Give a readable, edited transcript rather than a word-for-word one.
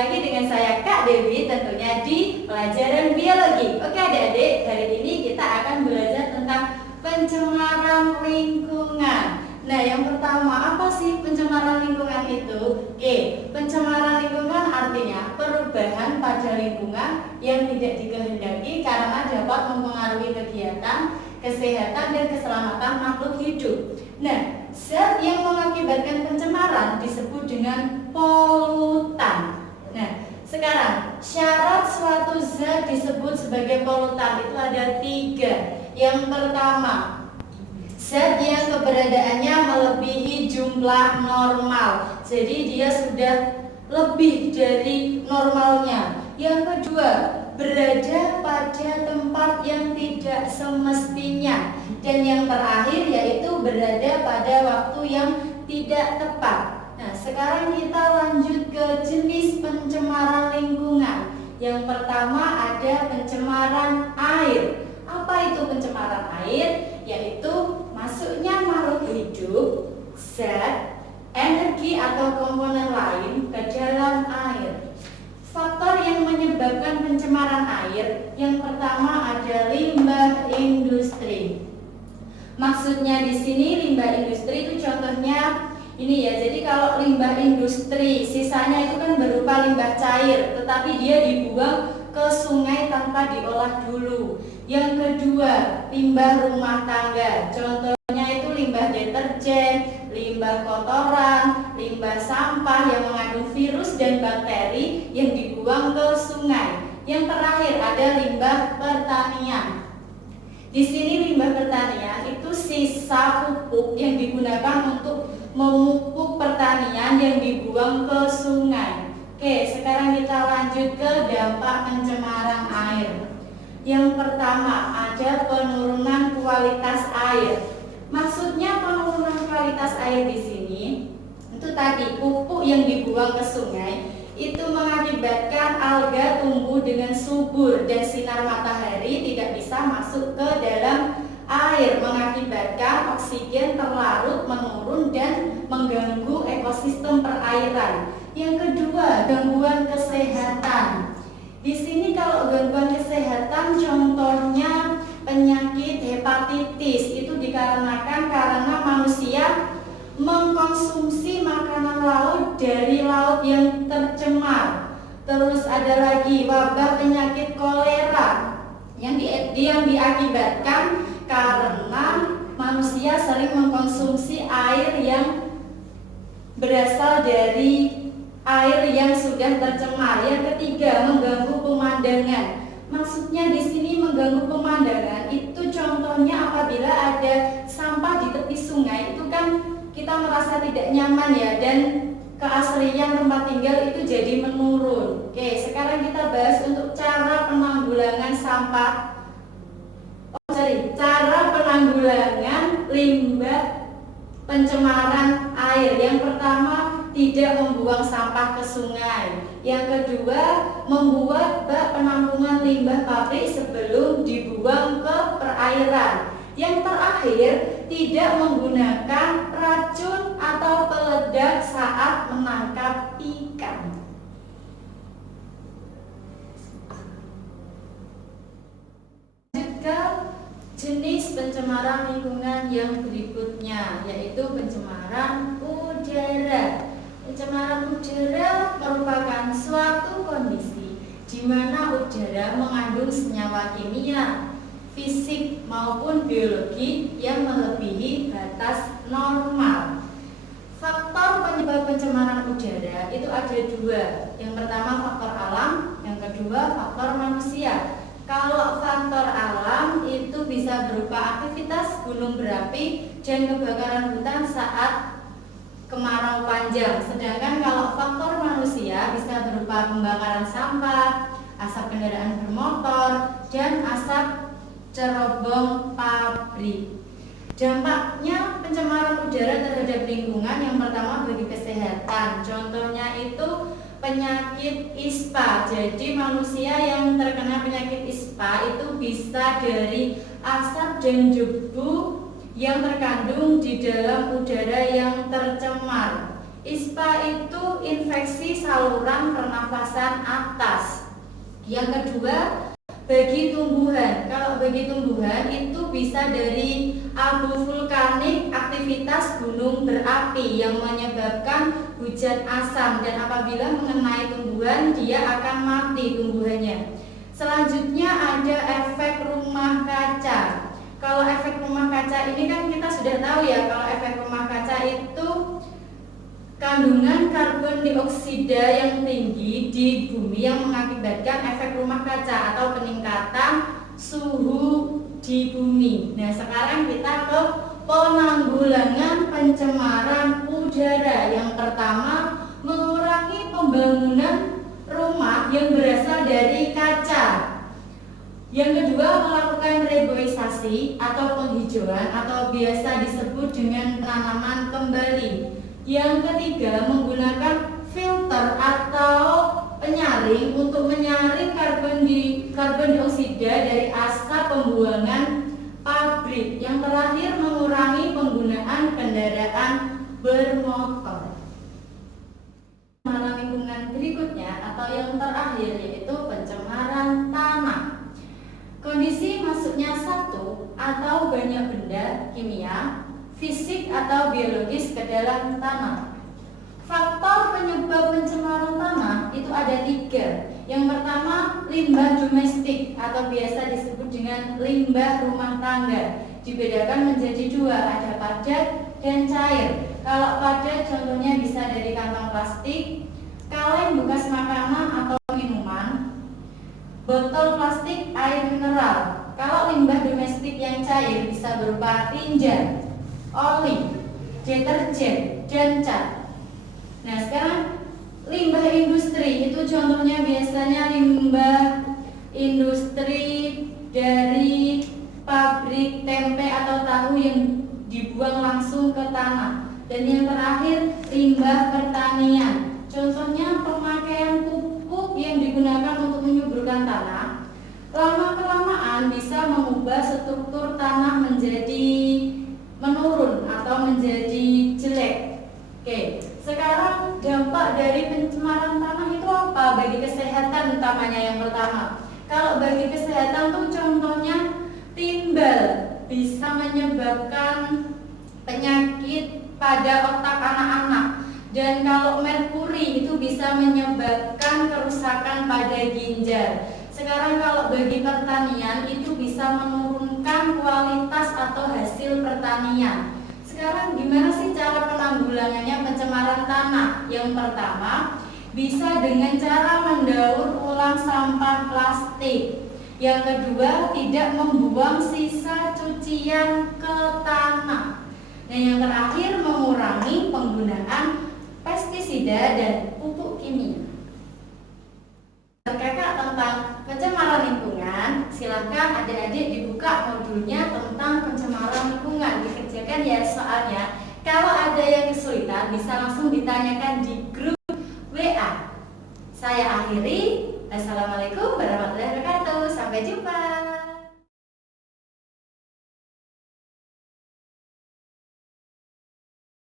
lagi dengan saya Kak Dewi tentunya di pelajaran biologi. Oke adik-adik, hari ini kita akan belajar tentang pencemaran lingkungan. Nah yang pertama, apa sih pencemaran lingkungan itu? Oke, pencemaran lingkungan artinya perubahan pada lingkungan yang tidak dikehendaki karena dapat mempengaruhi kegiatan, kesehatan, dan keselamatan makhluk hidup. Nah, zat yang mengakibatkan pencemaran disebut dengan polutan. Nah, sekarang syarat suatu zat disebut sebagai polutan itu ada 3. Yang pertama, zat yang keberadaannya melebihi jumlah normal. Jadi dia sudah lebih dari normalnya. Yang kedua, berada pada tempat yang tidak semestinya. Dan yang terakhir yaitu berada pada waktu yang tidak tepat. Nah, sekarang kita lanjut ke jenis pencemaran lingkungan. Yang pertama ada pencemaran air. Apa itu pencemaran air? Yaitu masuknya makhluk hidup, zat, energi atau komponen lain ke dalam air. Faktor yang menyebabkan pencemaran air, yang pertama ada limbah industri. Maksudnya di sini limbah industri itu contohnya ini ya. Jadi kalau limbah industri sisanya itu kan berupa limbah cair, tetapi dia dibuang ke sungai tanpa diolah dulu. Yang kedua, limbah rumah tangga. Contohnya itu limbah deterjen, limbah kotoran, limbah sampah yang mengandung virus dan bakteri yang dibuang ke sungai. Yang terakhir ada limbah pertanian. Di sini limbah pertanian itu sisa pupuk yang digunakan untuk memupuk pertanian yang dibuang ke sungai. Oke, sekarang kita lanjut ke dampak pencemaran air. Yang pertama ada penurunan kualitas air. Maksudnya penurunan kualitas air di sini itu tadi pupuk yang dibuang ke sungai itu mengakibatkan alga tumbuh dengan subur dan sinar matahari tidak bisa masuk ke dalam air, mengakibatkan oksigen terlarut menurun dan mengganggu ekosistem perairan. Yang kedua, gangguan kesehatan. Di sini kalau gangguan kesehatan contohnya penyakit hepatitis itu dikarenakan karena manusia mengkonsumsi makanan laut dari laut yang tercemar. Terus ada lagi wabah penyakit kolera yang diakibatkan karena manusia sering mengkonsumsi air yang berasal dari air yang sudah tercemar. Yang ketiga, mengganggu pemandangan. Maksudnya di sini mengganggu pemandangan itu contohnya apabila ada sampah di tepi sungai itu kan kita merasa tidak nyaman ya, dan keaslian tempat tinggal itu jadi menurun. Oke, sekarang kita bahas untuk cara penanggulangan cara penanggulangan limbah pencemaran air. Yang pertama, tidak membuang sampah ke sungai. Yang kedua, membuat bak penampungan limbah pabrik sebelum dibuang ke perairan. Yang terakhir, tidak menggunakan racun atau peledak saat menangkap ikan. Lanjut ke jenis pencemaran lingkungan yang berikutnya, yaitu pencemaran udara. Pencemaran udara merupakan suatu kondisi di mana udara mengandung senyawa kimia, fisik maupun biologi yang melebihi batas normal. Faktor penyebab pencemaran udara itu ada 2. Yang pertama faktor alam, yang kedua faktor manusia. Kalau faktor alam itu bisa berupa aktivitas gunung berapi dan kebakaran hutan saat kemarau panjang. Sedangkan kalau faktor manusia bisa berupa pembakaran sampah, asap kendaraan bermotor, dan asap cerobong pabrik. Dampaknya pencemaran udara terhadap lingkungan yang pertama bagi kesehatan. Contohnya itu penyakit ISPA. Jadi manusia yang terkena penyakit ISPA itu bisa dari asap dan debu yang terkandung di dalam udara yang tercemar. ISPA itu infeksi saluran pernafasan atas. Yang kedua, bagi tumbuhan. Kalau bagi tumbuhan itu bisa dari abu vulkanik, aktivitas gunung berapi yang menyebabkan hujan asam, dan apabila mengenai tumbuhan dia akan mati tumbuhannya. Selanjutnya ada efek rumah kaca. Kalau efek rumah kaca ini kan kita sudah tahu ya, kalau efek rumah kaca itu kandungan karbon dioksida yang tinggi di bumi yang mengakibatkan efek rumah kaca atau peningkatan suhu di bumi. Nah, sekarang kita ke penanggulangan pencemaran udara. Yang pertama, mengurangi pembangunan rumah yang berasal dari kaca. Yang kedua, melakukan reboisasi atau penghijauan atau biasa disebut dengan penanaman kembali. Yang ketiga, menggunakan filter atau penyaring untuk menyaring karbon dioksida dari asap pembuangan pabrik. Yang terakhir, mengurangi penggunaan kendaraan bermotor. Pencemaran lingkungan berikutnya atau yang terakhir yaitu pencemaran tanah. Kondisi masuknya satu atau banyak benda kimia, fisik atau biologis ke dalam tanah. Faktor penyebab pencemaran tanah itu ada 3. Yang pertama, limbah domestik atau biasa disebut dengan limbah rumah tangga. Dibedakan menjadi 2, ada padat dan cair. Kalau padat contohnya bisa dari kantong plastik, kaleng bekas makanan atau minuman, botol plastik air mineral. Kalau limbah domestik yang cair bisa berupa tinja, oli, deterjen, dan cat. Nah, sekarang limbah industri itu contohnya biasanya limbah industri dari pabrik tempe atau tahu yang dibuang langsung ke tanah. Dan yang terakhir, limbah pertanian. Contohnya pemakaian pupuk yang digunakan untuk menyuburkan tanah. Lama-kelamaan bisa mengubah struktur tanah menjadi menurun atau menjadi jelek. Oke, sekarang dampak dari pencemaran tanah itu apa bagi kesehatan utamanya? Yang pertama, kalau bagi kesehatan tuh contohnya timbal bisa menyebabkan penyakit pada otak anak-anak, dan kalau merkuri itu bisa menyebabkan kerusakan pada ginjal. Sekarang kalau bagi pertanian itu bisa menurunkan kualitas atau hasil pertanian. Sekarang gimana sih cara penanggulangannya pencemaran tanah? Yang pertama, bisa dengan cara mendaur ulang sampah plastik. Yang kedua, tidak membuang sisa cucian ke tanah. Dan yang terakhir, mengurangi penggunaan pestisida dan pupuk kimia. Kakak tentang pencemaran lingkungan, silahkan adik-adik dibuka modulnya tentang pencemaran lingkungan, dikerjakan ya soalnya. Kalau ada yang kesulitan bisa langsung ditanyakan di grup WA. Saya akhiri. Assalamualaikum warahmatullahi wabarakatuh. Sampai jumpa.